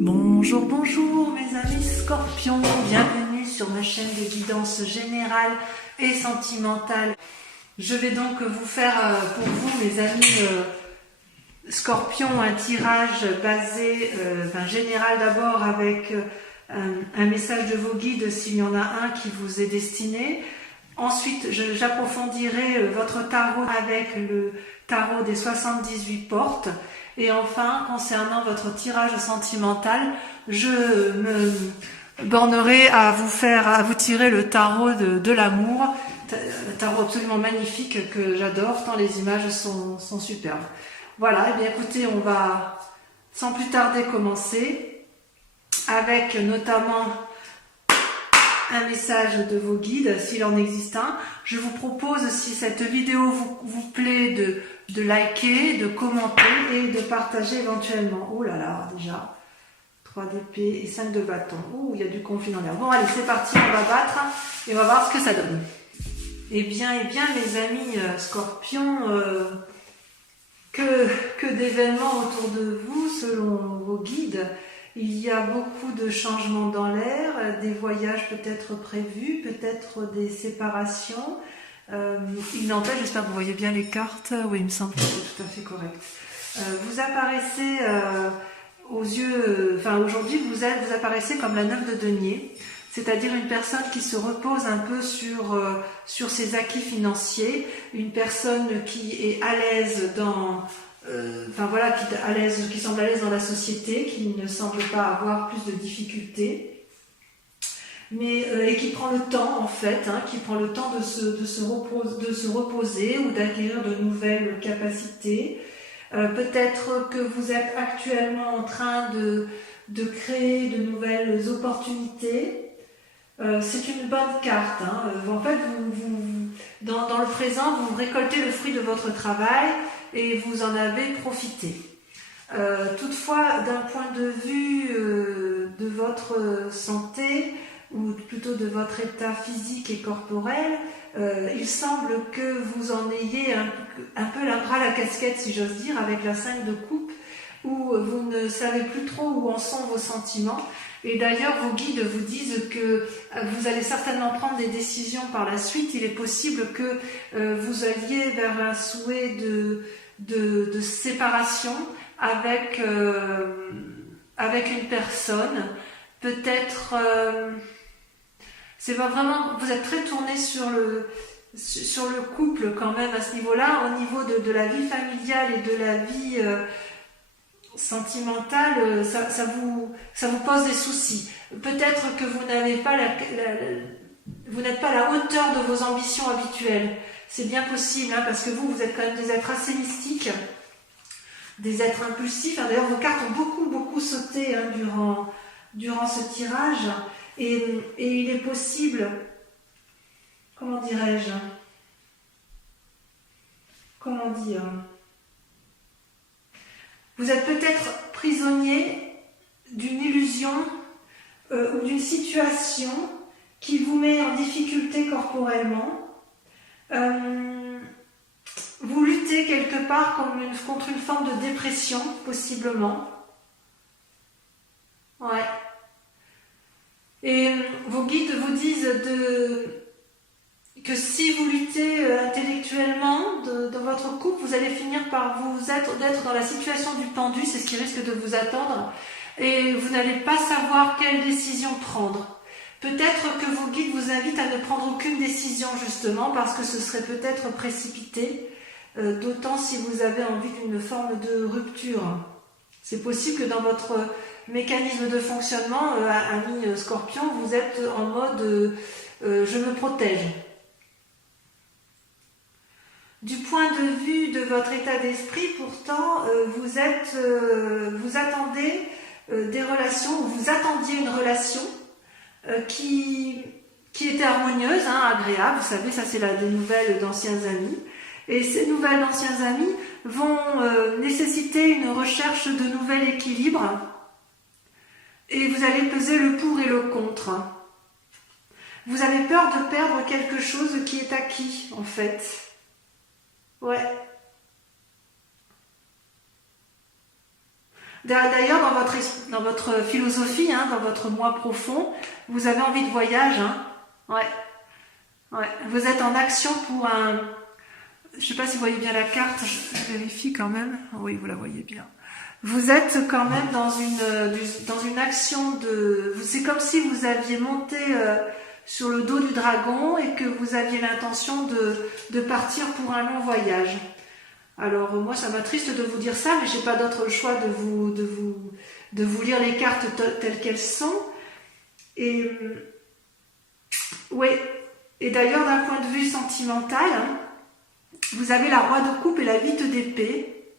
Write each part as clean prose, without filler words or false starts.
Bonjour, bonjour mes amis scorpions, bienvenue sur ma chaîne de guidance générale et sentimentale. Je vais donc vous faire pour vous mes amis scorpions un tirage basé, général d'abord avec un message de vos guides s'il y en a un qui vous est destiné. Ensuite j'approfondirai votre tarot avec le tarot des 78 portes. Et enfin, concernant votre tirage sentimental, je me bornerai à vous tirer le tarot de l'amour, un tarot absolument magnifique que j'adore, tant les images sont superbes. Voilà, et bien écoutez, on va sans plus tarder commencer avec notamment un message de vos guides, s'il en existe un. Je vous propose, si cette vidéo vous plaît, de liker, de commenter et de partager éventuellement. Oh là là, déjà, 3 d'épée et 5 de bâton. Oh, il y a du conflit dans l'air. Bon, allez, c'est parti, on va battre et on va voir ce que ça donne. Eh bien, mes amis scorpions, que d'événements autour de vous, selon vos guides. Il y a beaucoup de changements dans l'air, des voyages peut-être prévus, peut-être des séparations. Il n'empêche, j'espère que vous voyez bien les cartes. Oui, il me semble que c'est tout à fait correct. Vous apparaissez aux yeux, aujourd'hui vous apparaissez comme la 9 de denier, c'est-à-dire une personne qui se repose un peu sur ses acquis financiers, une personne qui est à l'aise dans qui semble à l'aise dans la société, qui ne semble pas avoir plus de difficultés, et qui prend le temps en fait, qui prend le temps de se reposer ou d'acquérir de nouvelles capacités. Peut-être que vous êtes actuellement en train de créer de nouvelles opportunités. C'est une bonne carte. En fait, dans le présent, vous récoltez le fruit de votre travail et vous en avez profité. Toutefois, d'un point de vue de votre santé, ou plutôt de votre état physique et corporel, il semble que vous en ayez un peu ras la casquette, si j'ose dire, avec la 5 de coupe, où vous ne savez plus trop où en sont vos sentiments. Et d'ailleurs, vos guides vous disent que vous allez certainement prendre des décisions par la suite. Il est possible que vous alliez vers un souhait de séparation avec une personne. Peut-être, c'est pas vraiment, vous êtes très tourné sur le couple quand même à ce niveau-là, au niveau de la vie familiale et de la vie sentimentale, ça vous pose des soucis. Peut-être que vous n'êtes pas à la hauteur de vos ambitions habituelles. C'est bien possible, parce que vous êtes quand même des êtres assez mystiques, des êtres impulsifs. D'ailleurs, vos cartes ont beaucoup sauté durant ce tirage. Et il est possible, comment dirais-je, vous êtes peut-être prisonnier d'une illusion ou d'une situation qui vous met en difficulté corporellement. Vous luttez quelque part contre une forme de dépression, possiblement. Ouais. Et vos guides vous disent que si vous luttez intellectuellement dans votre couple, vous allez finir par d'être dans la situation du pendu, c'est ce qui risque de vous attendre, et vous n'allez pas savoir quelle décision prendre. Peut-être que vos guides vous invitent à ne prendre aucune décision, justement, parce que ce serait peut-être précipité, d'autant si vous avez envie d'une forme de rupture. C'est possible que dans votre mécanisme de fonctionnement, ami scorpion, vous êtes en mode je me protège. Du point de vue de votre état d'esprit, pourtant, vous attendez des relations, ou vous attendiez une relation qui était harmonieuse, agréable. Vous savez, ça c'est des nouvelles d'anciens amis. Et ces nouvelles d'anciens amis vont nécessiter une recherche de nouvel équilibre. Et vous allez peser le pour et le contre. Vous avez peur de perdre quelque chose qui est acquis, en fait. Ouais. D'ailleurs, dans votre philosophie, hein, dans votre moi profond, vous avez envie de voyage. Hein. Ouais. Ouais. Vous êtes en action pour un... Je ne sais pas si vous voyez bien la carte, je vérifie quand même. Oui, vous la voyez bien. Vous êtes quand même dans une action de... C'est comme si vous aviez monté sur le dos du dragon et que vous aviez l'intention de partir pour un long voyage. Alors moi ça m'attriste de vous dire ça, mais j'ai pas d'autre choix de vous lire les cartes telles qu'elles sont. Et oui. Et d'ailleurs d'un point de vue sentimental, hein, vous avez la roi de coupe et la 8 d'épée.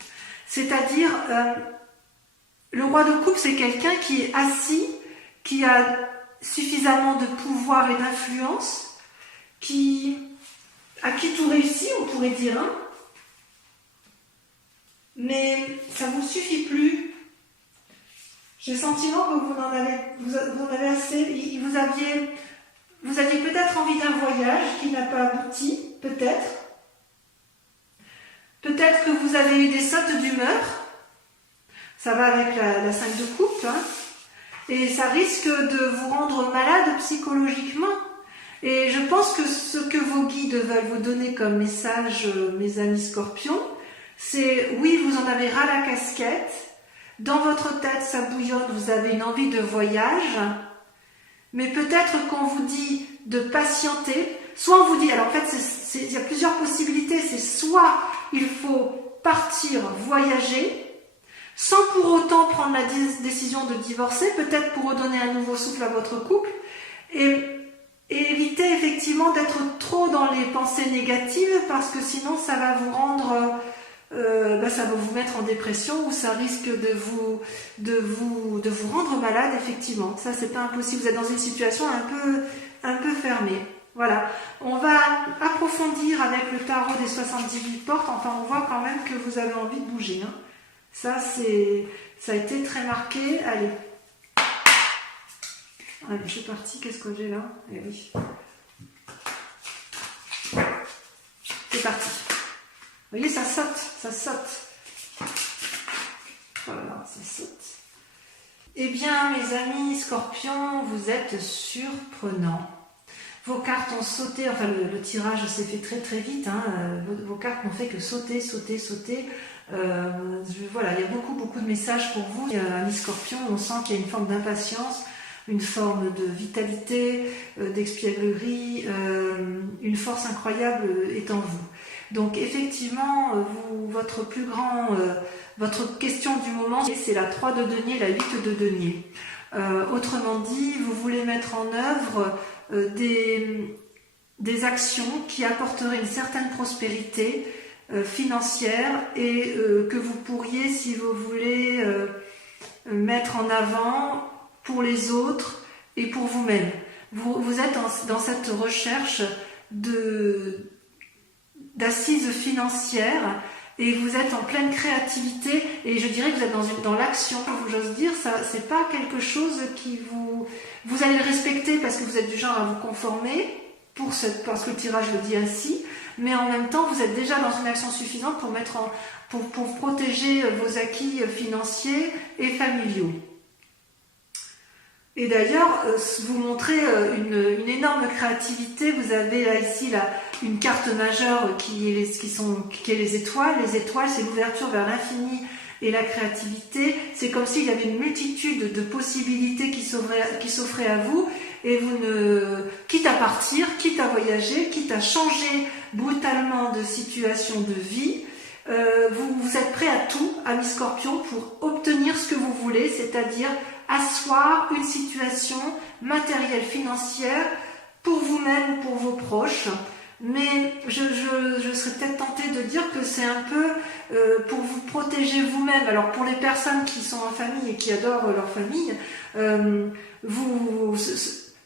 C'est-à-dire le roi de coupe c'est quelqu'un qui est assis, qui a suffisamment de pouvoir et d'influence, à qui tout réussit, on pourrait dire, hein. Mais ça ne vous suffit plus. J'ai le sentiment que vous en avez assez. Vous aviez peut-être envie d'un voyage qui n'a pas abouti, peut-être. Peut-être que vous avez eu des sautes d'humeur. Ça va avec la 5 de coupe, hein. Et ça risque de vous rendre malade psychologiquement. Et je pense que ce que vos guides veulent vous donner comme message, mes amis scorpions, c'est oui, vous en avez ras la casquette, dans votre tête ça bouillonne, vous avez une envie de voyage, mais peut-être qu'on vous dit de patienter, soit on vous dit, alors en fait il y a plusieurs possibilités, c'est soit il faut partir voyager, sans pour autant prendre la décision de divorcer, peut-être pour redonner un nouveau souffle à votre couple, et éviter effectivement d'être trop dans les pensées négatives, parce que sinon ça va vous rendre... ça va vous mettre en dépression ou ça risque de vous rendre malade, effectivement. Ça, c'est pas impossible. Vous êtes dans une situation un peu fermée. Voilà. On va approfondir avec le tarot des 78 portes. Enfin, on voit quand même que vous avez envie de bouger. Hein. Ça a été très marqué. Allez. Allez, je suis partie. Qu'est-ce que j'ai là? Eh oui. C'est parti. Vous voyez, ça saute, ça saute. Voilà, ça saute. Eh bien, mes amis scorpions, vous êtes surprenants. Vos cartes ont sauté, enfin le tirage s'est fait très très vite, hein. Vos cartes n'ont fait que sauter, sauter, sauter. Voilà, il y a beaucoup de messages pour vous. Amis scorpions, on sent qu'il y a une forme d'impatience, une forme de vitalité, d'espièglerie, une force incroyable est en vous. Donc effectivement, votre question du moment, c'est la 3 de denier, la 8 de denier. Autrement dit, vous voulez mettre en œuvre des actions qui apporteraient une certaine prospérité financière et que vous pourriez, si vous voulez, mettre en avant pour les autres et pour vous-même. Vous êtes dans cette recherche d'assises financières et vous êtes en pleine créativité et je dirais que vous êtes dans l'action, j'ose dire, ça c'est pas quelque chose qui vous allez le respecter parce que vous êtes du genre à vous conformer parce que le tirage le dit ainsi, mais en même temps vous êtes déjà dans une action suffisante pour protéger vos acquis financiers et familiaux. Et d'ailleurs, vous montrez une énorme créativité. Vous avez là ici une carte majeure qui est les étoiles. Les étoiles, c'est l'ouverture vers l'infini et la créativité. C'est comme s'il y avait une multitude de possibilités qui s'offraient à vous. Et quitte à partir, quitte à voyager, quitte à changer brutalement de situation de vie, vous êtes prêt à tout, amis scorpions, pour obtenir ce que vous voulez, c'est-à-dire asseoir une situation matérielle, financière pour vous-même ou pour vos proches. Mais je serais peut-être tentée de dire que c'est un peu pour vous protéger vous-même. Alors pour les personnes qui sont en famille et qui adorent leur famille,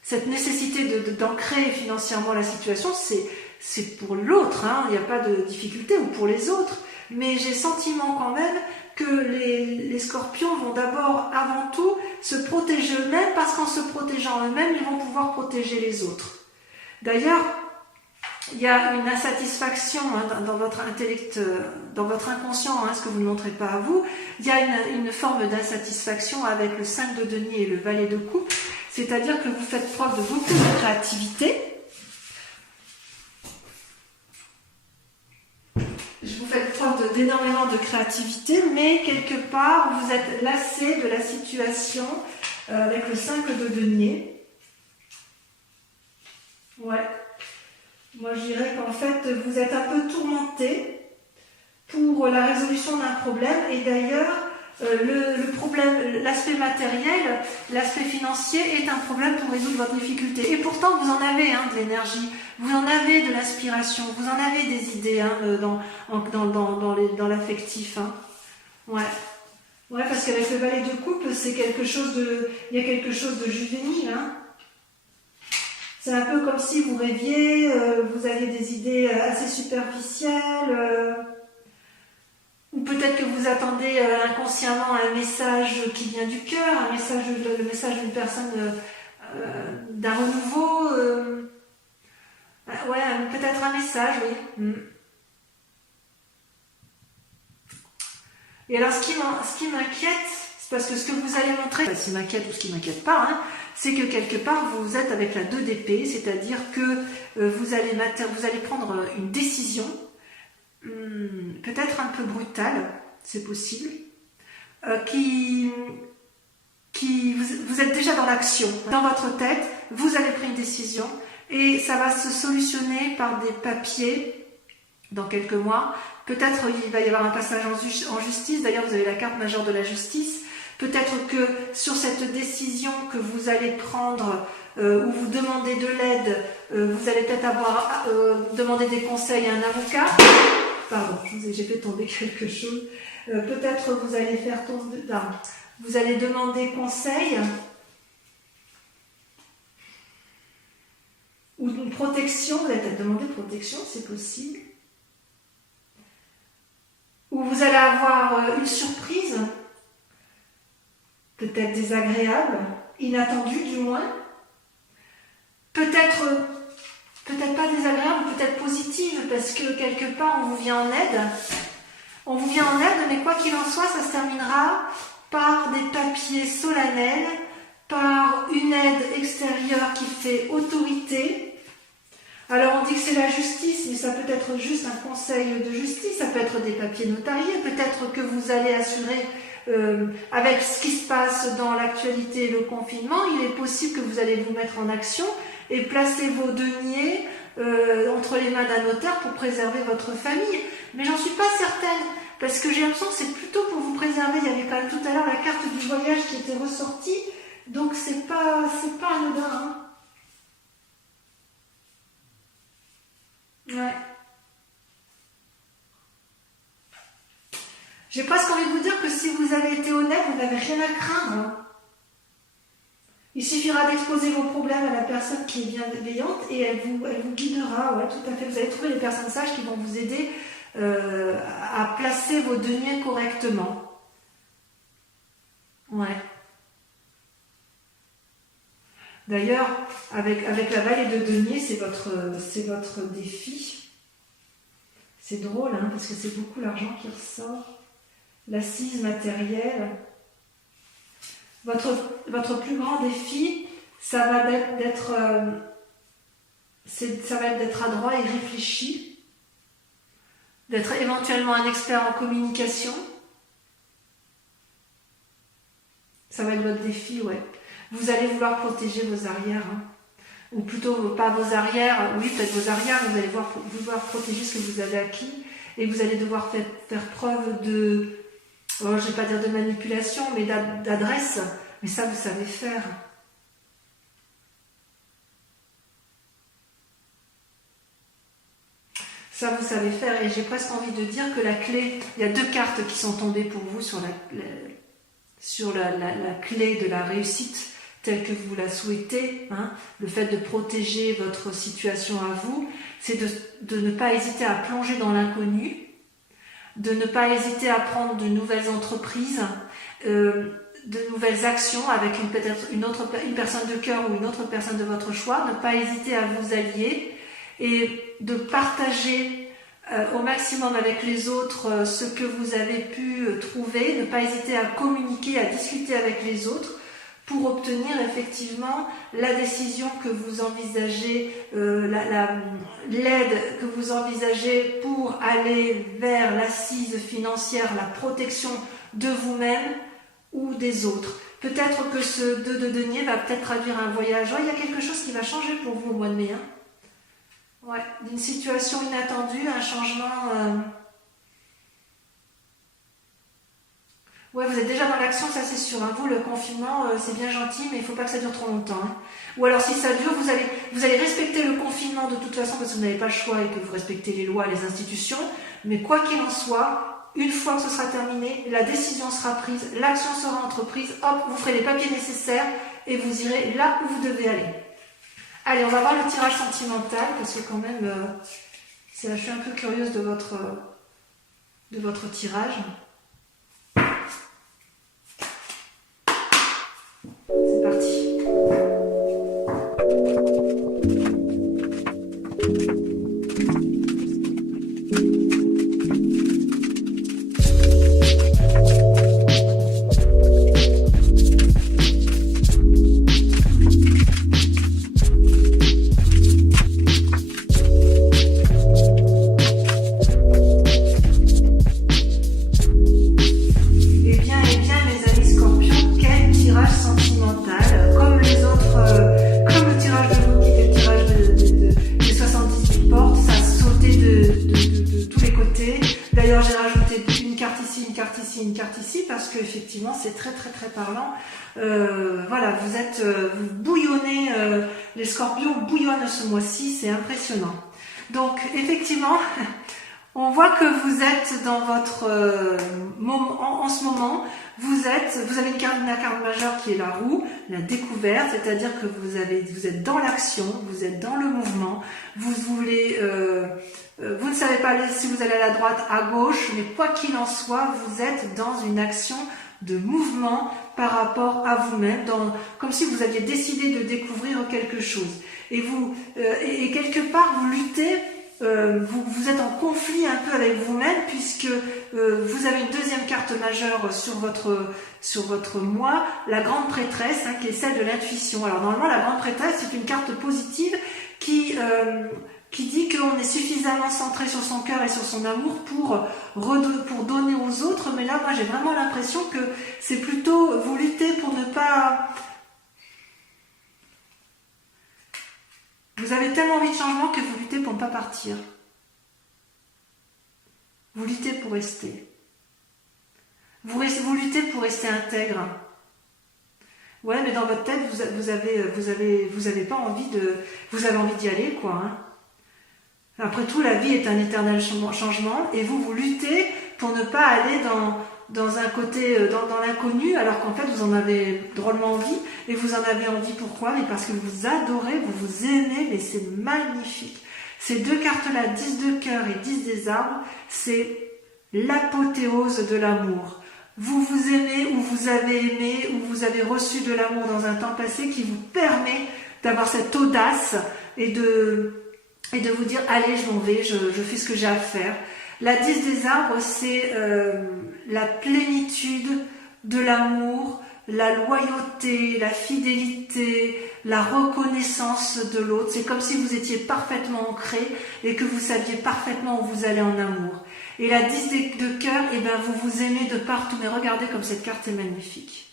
cette nécessité d'ancrer financièrement la situation, c'est pour l'autre, hein, il n'y a pas de difficulté, ou pour les autres. Mais j'ai le sentiment quand même que les scorpions vont d'abord, avant tout, se protéger eux-mêmes, parce qu'en se protégeant eux-mêmes, ils vont pouvoir protéger les autres. D'ailleurs, il y a une insatisfaction hein, dans votre intellect, dans votre inconscient, hein, ce que vous ne montrez pas à vous. Il y a une forme d'insatisfaction avec le 5 de denier et le valet de coupe, c'est-à-dire que vous faites preuve de beaucoup de créativité. Vous faites preuve d'énormément de créativité, mais quelque part, vous êtes lassé de la situation avec le 5 de denier. Ouais. Moi, je dirais qu'en fait, vous êtes un peu tourmenté pour la résolution d'un problème. Et d'ailleurs, le problème, l'aspect matériel, l'aspect financier est un problème pour résoudre votre difficulté. Et pourtant, vous en avez hein, de l'énergie, vous en avez de l'inspiration, vous en avez des idées hein, dans l'affectif. Hein. Ouais. Ouais, parce qu'avec le valet de coupe, c'est quelque chose de, il y a quelque chose de juvénile. Hein. C'est un peu comme si vous rêviez, vous aviez des idées assez superficielles. Ou peut-être que vous attendez inconsciemment un message qui vient du cœur, le message d'une personne, d'un renouveau. Ouais, peut-être un message, oui. Et alors, ce qui m'inquiète, c'est parce que ce que vous allez montrer, ce qui m'inquiète ou ce qui m'inquiète pas, hein, c'est que quelque part, vous êtes avec la 2 d'épée, c'est-à-dire que vous allez prendre une décision, peut-être un peu brutale, c'est possible, vous êtes déjà dans l'action. Dans votre tête, vous avez pris une décision et ça va se solutionner par des papiers dans quelques mois. Peut-être il va y avoir un passage en justice, d'ailleurs vous avez la carte majeure de la justice. Peut-être que sur cette décision que vous allez prendre, où vous demandez de l'aide, vous allez peut-être avoir demandé des conseils à un avocat. Pardon, j'ai fait tomber quelque chose. Peut-être vous allez faire tomber. Non, vous allez demander conseil ou une protection. Vous allez peut-être demander protection, c'est possible. Ou vous allez avoir une surprise. Peut-être désagréable, inattendue du moins, peut-être pas désagréable, peut-être positive, parce que quelque part on vous vient en aide. On vous vient en aide, mais quoi qu'il en soit, ça se terminera par des papiers solennels, par une aide extérieure qui fait autorité. Alors on dit que c'est la justice, mais ça peut être juste un conseil de justice, ça peut être des papiers notariés, peut-être que vous allez assurer avec ce qui se passe dans l'actualité et le confinement, il est possible que vous allez vous mettre en action et placer vos deniers entre les mains d'un notaire pour préserver votre famille. Mais j'en suis pas certaine, parce que j'ai l'impression que c'est plutôt pour vous préserver. Il y avait quand même tout à l'heure la carte du voyage qui était ressortie, donc c'est pas anodin. Hein. Ouais. J'ai presque envie de vous dire que si vous avez été honnête, vous n'avez rien à craindre. Il suffira d'exposer vos problèmes à la personne qui est bienveillante et elle vous guidera. Ouais, tout à fait. Vous allez trouver les personnes sages qui vont vous aider à placer vos deniers correctement. Ouais. D'ailleurs, avec la vallée de denier, c'est votre défi. C'est drôle, hein, parce que c'est beaucoup l'argent qui ressort. L'assise matérielle. Votre plus grand défi, ça va être d'être adroit et réfléchi, d'être éventuellement un expert en communication. Ça va être votre défi, ouais. Vous allez vouloir protéger vos arrières, hein. Ou plutôt pas vos arrières, oui peut-être vos arrières, vous allez vouloir protéger ce que vous avez acquis et vous allez devoir faire preuve de, je ne vais pas dire de manipulation, mais d'adresse. Mais ça, vous savez faire. Ça, vous savez faire. Et j'ai presque envie de dire que la clé, il y a 2 cartes qui sont tombées pour vous sur la clé de la réussite telle que vous la souhaitez. Hein. Le fait de protéger votre situation à vous, c'est de ne pas hésiter à plonger dans l'inconnu, de ne pas hésiter à prendre de nouvelles entreprises, de nouvelles actions avec peut-être une personne de cœur ou une autre personne de votre choix, ne pas hésiter à vous allier et de partager au maximum avec les autres ce que vous avez pu trouver, ne pas hésiter à communiquer, à discuter avec les autres pour obtenir effectivement la décision que vous envisagez, l'aide que vous envisagez pour aller vers l'assise financière, la protection de vous-même ou des autres. Peut-être que ce 2 de denier va peut-être traduire un voyage. Ouais, il y a quelque chose qui va changer pour vous au mois de mai. Hein. Ouais, d'une situation inattendue, un changement... Ouais, vous êtes déjà dans l'action, ça c'est sûr. Hein. Vous, le confinement, c'est bien gentil, mais il ne faut pas que ça dure trop longtemps. Hein. Ou alors, si ça dure, vous allez respecter le confinement de toute façon parce que vous n'avez pas le choix et que vous respectez les lois, les institutions. Mais quoi qu'il en soit, une fois que ce sera terminé, la décision sera prise, l'action sera entreprise, hop, vous ferez les papiers nécessaires et vous irez là où vous devez aller. Allez, on va voir le tirage sentimental parce que quand même, je suis un peu curieuse de votre tirage. C'est parti. Parce que effectivement c'est très parlant. Voilà, vous bouillonnez, les scorpions bouillonnent ce mois-ci, c'est impressionnant. Donc effectivement, on voit que vous êtes dans votre moment, en ce moment, vous avez une carte majeure qui est la roue, la découverte, c'est-à-dire que vous êtes dans l'action, vous êtes dans le mouvement, vous ne savez pas si vous allez à la droite, à gauche, mais quoi qu'il en soit, vous êtes dans une action de mouvement par rapport à vous-même, comme si vous aviez décidé de découvrir quelque chose. Et quelque part, vous luttez, vous êtes en conflit un peu avec vous-même, puisque vous avez une deuxième carte majeure sur votre moi, la grande prêtresse, hein, qui est celle de l'intuition. Alors normalement, la grande prêtresse, c'est une carte positive qui dit qu'on est suffisamment centré sur son cœur et sur son amour pour donner aux autres, mais là, moi, j'ai vraiment l'impression que c'est plutôt, vous luttez pour ne pas... Vous avez tellement envie de changement que vous luttez pour ne pas partir. Vous luttez pour rester. Vous luttez pour rester intègre. Ouais, mais dans votre tête, vous avez pas envie vous avez envie d'y aller, quoi. Hein. Après tout, la vie est un éternel changement et vous luttez pour ne pas aller dans un côté, dans l'inconnu, alors qu'en fait, vous en avez drôlement envie. Et vous en avez envie pourquoi? Mais parce que vous adorez, vous aimez, mais c'est magnifique. Ces deux cartes-là, 10 de cœur et 10 des arbres, c'est l'apothéose de l'amour. Vous vous aimez ou vous avez aimé ou vous avez reçu de l'amour dans un temps passé qui vous permet d'avoir cette audace et de vous dire allez, je m'en vais, je fais ce que j'ai à faire. La 10 des arbres, c'est la plénitude de l'amour, la loyauté, la fidélité, la reconnaissance de l'autre. C'est comme si vous étiez parfaitement ancré et que vous saviez parfaitement où vous allez en amour. Et la 10 de cœur, eh ben, vous aimez de partout. Mais regardez comme cette carte est magnifique.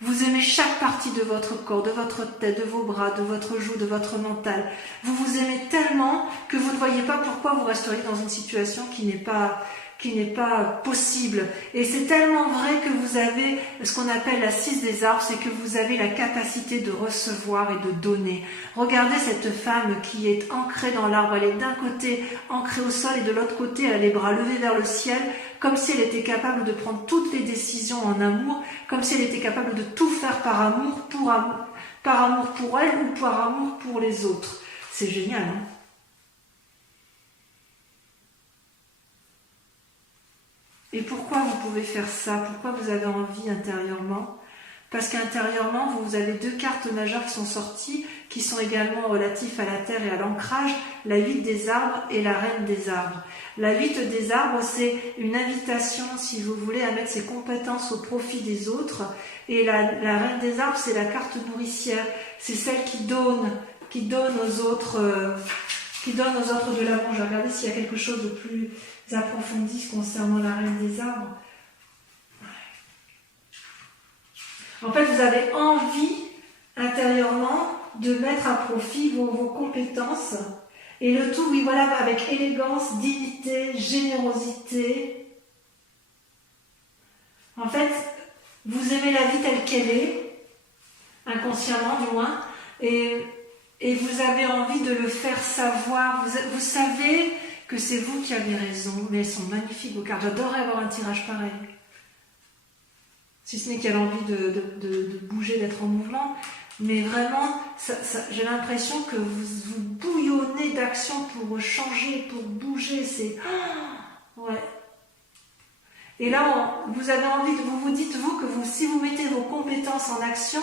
Vous aimez chaque partie de votre corps, de votre tête, de vos bras, de votre joue, de votre mental. Vous vous aimez tellement que vous ne voyez pas pourquoi vous resteriez dans une situation qui n'est pas possible. Et c'est tellement vrai que vous avez ce qu'on appelle la 6 des arbres, c'est que vous avez la capacité de recevoir et de donner. Regardez cette femme qui est ancrée dans l'arbre. Elle est d'un côté ancrée au sol et de l'autre côté elle a les bras levés vers le ciel, comme si elle était capable de prendre toutes les décisions en amour, comme si elle était capable de tout faire par amour pour elle ou par amour pour les autres. C'est génial, hein? Et pourquoi vous pouvez faire ça? Pourquoi vous avez envie intérieurement parce qu'intérieurement, vous avez deux cartes majeures qui sont sorties, qui sont également relatifs à la terre et à l'ancrage, la 8 des arbres et la reine des arbres. La 8 des arbres, c'est une invitation, si vous voulez, à mettre ses compétences au profit des autres. Et la reine des arbres, c'est la carte nourricière. C'est celle qui donne aux autres, de l'amour. Je vais regarder s'il y a quelque chose de plus approfondi concernant la reine des arbres. En fait, vous avez envie intérieurement de mettre à profit vos compétences. Et le tout, oui, voilà, avec élégance, dignité, générosité. En fait, vous aimez la vie telle qu'elle est, inconsciemment du moins, et vous avez envie de le faire savoir. Vous savez que c'est vous qui avez raison, mais elles sont magnifiques vos cartes. J'adorerais avoir un tirage pareil. Si ce n'est qu'elle a envie de bouger, d'être en mouvement. Mais vraiment, j'ai l'impression que vous bouillonnez d'action pour changer, pour bouger. C'est... ouais. Et là, vous avez envie, vous dites, vous, que si vous mettez vos compétences en action,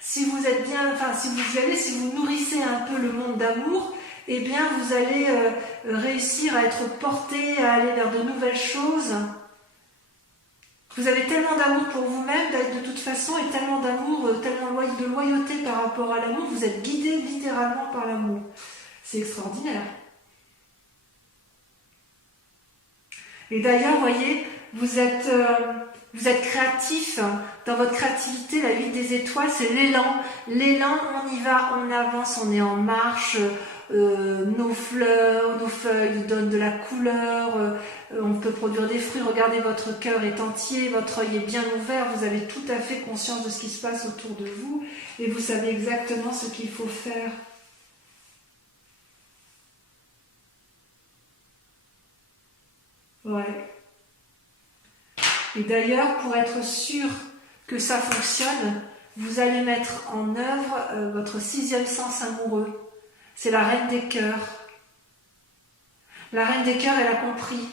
si vous êtes bien, enfin, si vous nourrissez un peu le monde d'amour, eh bien, vous allez réussir à être porté, à aller vers de nouvelles choses. Vous avez tellement d'amour pour vous-même, de toute façon, et tellement d'amour, tellement de loyauté par rapport à l'amour, vous êtes guidé littéralement par l'amour. C'est extraordinaire. Et d'ailleurs, vous voyez, vous êtes créatif. Dans votre créativité, la 8 des étoiles, c'est l'élan. L'élan, on y va, on avance, on est en marche. Nos fleurs, nos feuilles donnent de la couleur, on peut produire des fruits. Regardez, votre cœur est entier, votre œil est bien ouvert, vous avez tout à fait conscience de ce qui se passe autour de vous et vous savez exactement ce qu'il faut faire. Ouais. Et d'ailleurs, pour être sûr que ça fonctionne, vous allez mettre en œuvre votre 6e sens amoureux. C'est la reine des cœurs. La reine des cœurs, elle a compris.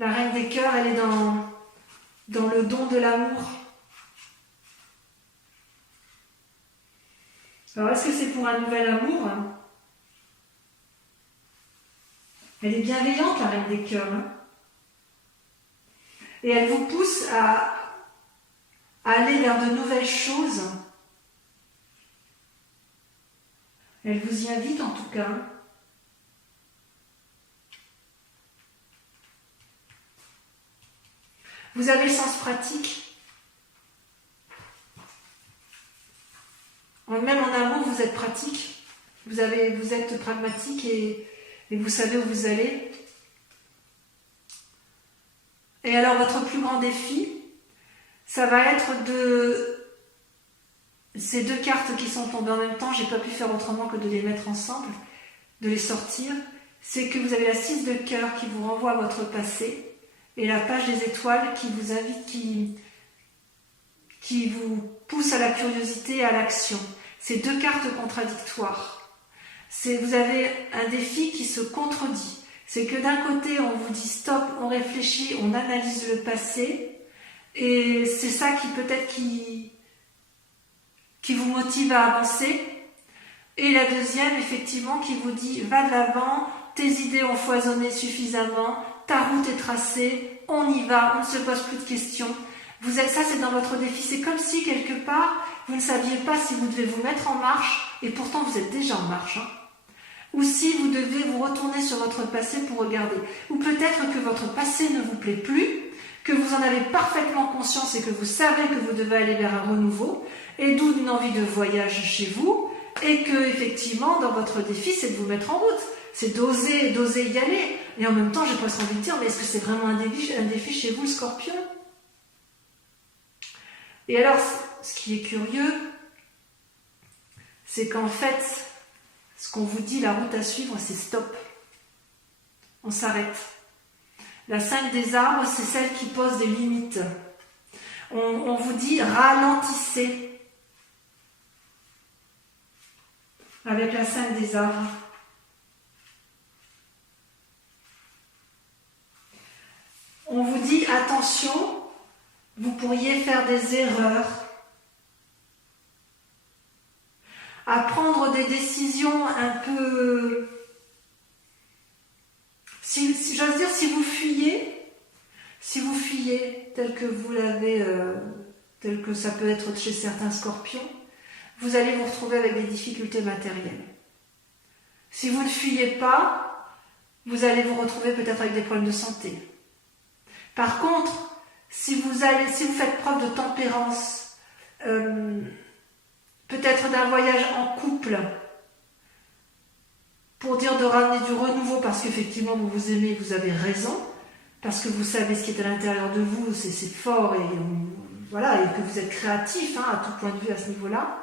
La reine des cœurs, elle est dans le don de l'amour. Alors, est-ce que c'est pour un nouvel amour? Elle est bienveillante, la reine des cœurs. Et elle vous pousse à aller vers de nouvelles choses. Elle vous y invite en tout cas. Vous avez le sens pratique. Même en amour, vous êtes pratique. Vous êtes pragmatique et vous savez où vous allez. Et alors, votre plus grand défi, ça va être de... Ces deux cartes qui sont tombées en même temps, j'ai pas pu faire autrement que de les mettre ensemble, de les sortir. C'est que vous avez la 6 de cœur qui vous renvoie à votre passé et la page des étoiles qui vous invite, qui vous pousse à la curiosité et à l'action. C'est deux cartes contradictoires. Vous avez un défi qui se contredit. C'est que d'un côté, on vous dit stop, on réfléchit, on analyse le passé et c'est ça qui peut-être qui vous motive à avancer, et la deuxième, effectivement, qui vous dit va de l'avant, tes idées ont foisonné suffisamment, ta route est tracée, on y va, on ne se pose plus de questions. Ça, c'est dans votre défi. C'est comme si, quelque part, vous ne saviez pas si vous devez vous mettre en marche, et pourtant vous êtes déjà en marche. Ou si vous devez vous retourner sur votre passé pour regarder. Ou peut-être que votre passé ne vous plaît plus, que vous en avez parfaitement conscience et que vous savez que vous devez aller vers un renouveau, et d'où une envie de voyage chez vous, et que effectivement dans votre défi c'est de vous mettre en route, c'est d'oser y aller. Et en même temps j'ai presque envie de dire, mais est-ce que c'est vraiment un défi chez vous, le Scorpion? Et alors ce qui est curieux, c'est qu'en fait ce qu'on vous dit, la route à suivre, c'est stop, on s'arrête. La 5 des arbres, c'est celle qui pose des limites. On vous dit ralentissez. Avec la 5 des arbres. On vous dit attention, vous pourriez faire des erreurs, à prendre des décisions un peu... J'ose dire, si vous fuyez tel que vous l'avez, tel que ça peut être chez certains scorpions, vous allez vous retrouver avec des difficultés matérielles. Si vous ne fuyez pas, vous allez vous retrouver peut-être avec des problèmes de santé. Par contre, si vous faites preuve de tempérance, peut-être d'un voyage en couple, pour dire de ramener du renouveau, parce qu'effectivement vous vous aimez, vous avez raison, parce que vous savez ce qui est à l'intérieur de vous, c'est fort, et voilà, et que vous êtes créatif à tout point de vue à ce niveau-là.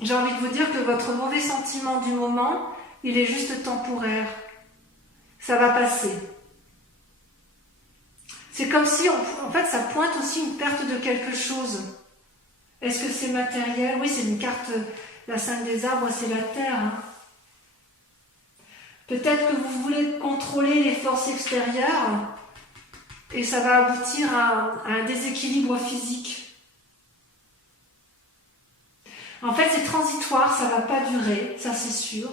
J'ai envie de vous dire que votre mauvais sentiment du moment, il est juste temporaire. Ça va passer. C'est comme si, en fait, ça pointe aussi une perte de quelque chose. Est-ce que c'est matériel? Oui, c'est une carte, la 5 des arbres, c'est la terre. Hein. Peut-être que vous voulez contrôler les forces extérieures et ça va aboutir à un déséquilibre physique. En fait, c'est transitoire, ça ne va pas durer, ça c'est sûr.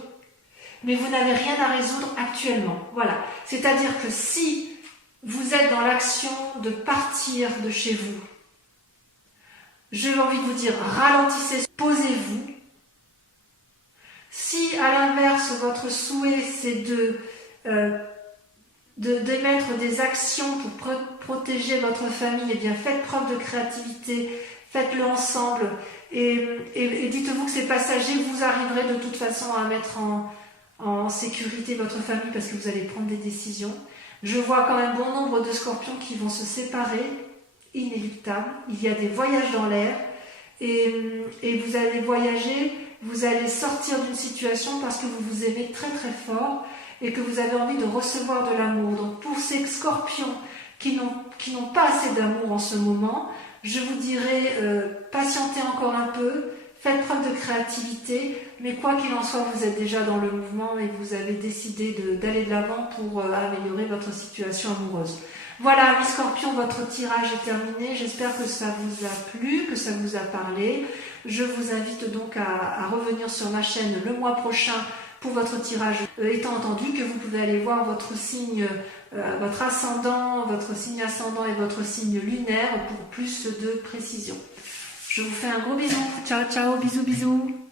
Mais vous n'avez rien à résoudre actuellement. Voilà. C'est-à-dire que si vous êtes dans l'action de partir de chez vous, j'ai envie de vous dire, ralentissez, posez-vous. Si à l'inverse, votre souhait c'est d'émettre des actions pour protéger votre famille, eh bien faites preuve de créativité, faites-le ensemble et dites-vous que c'est passager, vous arriverez de toute façon à mettre en sécurité votre famille parce que vous allez prendre des décisions. Je vois quand même bon nombre de scorpions qui vont se séparer, inéluctable. Il y a des voyages dans l'air et vous allez voyager, vous allez sortir d'une situation parce que vous vous aimez très très fort et que vous avez envie de recevoir de l'amour. Donc pour ces scorpions qui n'ont pas assez d'amour en ce moment, je vous dirais patientez encore un peu, faites preuve de créativité, mais quoi qu'il en soit, vous êtes déjà dans le mouvement et vous avez décidé d'aller de l'avant pour améliorer votre situation amoureuse. Voilà, mes scorpions, votre tirage est terminé. J'espère que ça vous a plu, que ça vous a parlé. Je vous invite donc à revenir sur ma chaîne le mois prochain pour votre tirage, étant entendu que vous pouvez aller voir votre signe, votre ascendant, votre signe ascendant et votre signe lunaire pour plus de précision. Je vous fais un gros bisou. Ciao, ciao, bisous, bisous.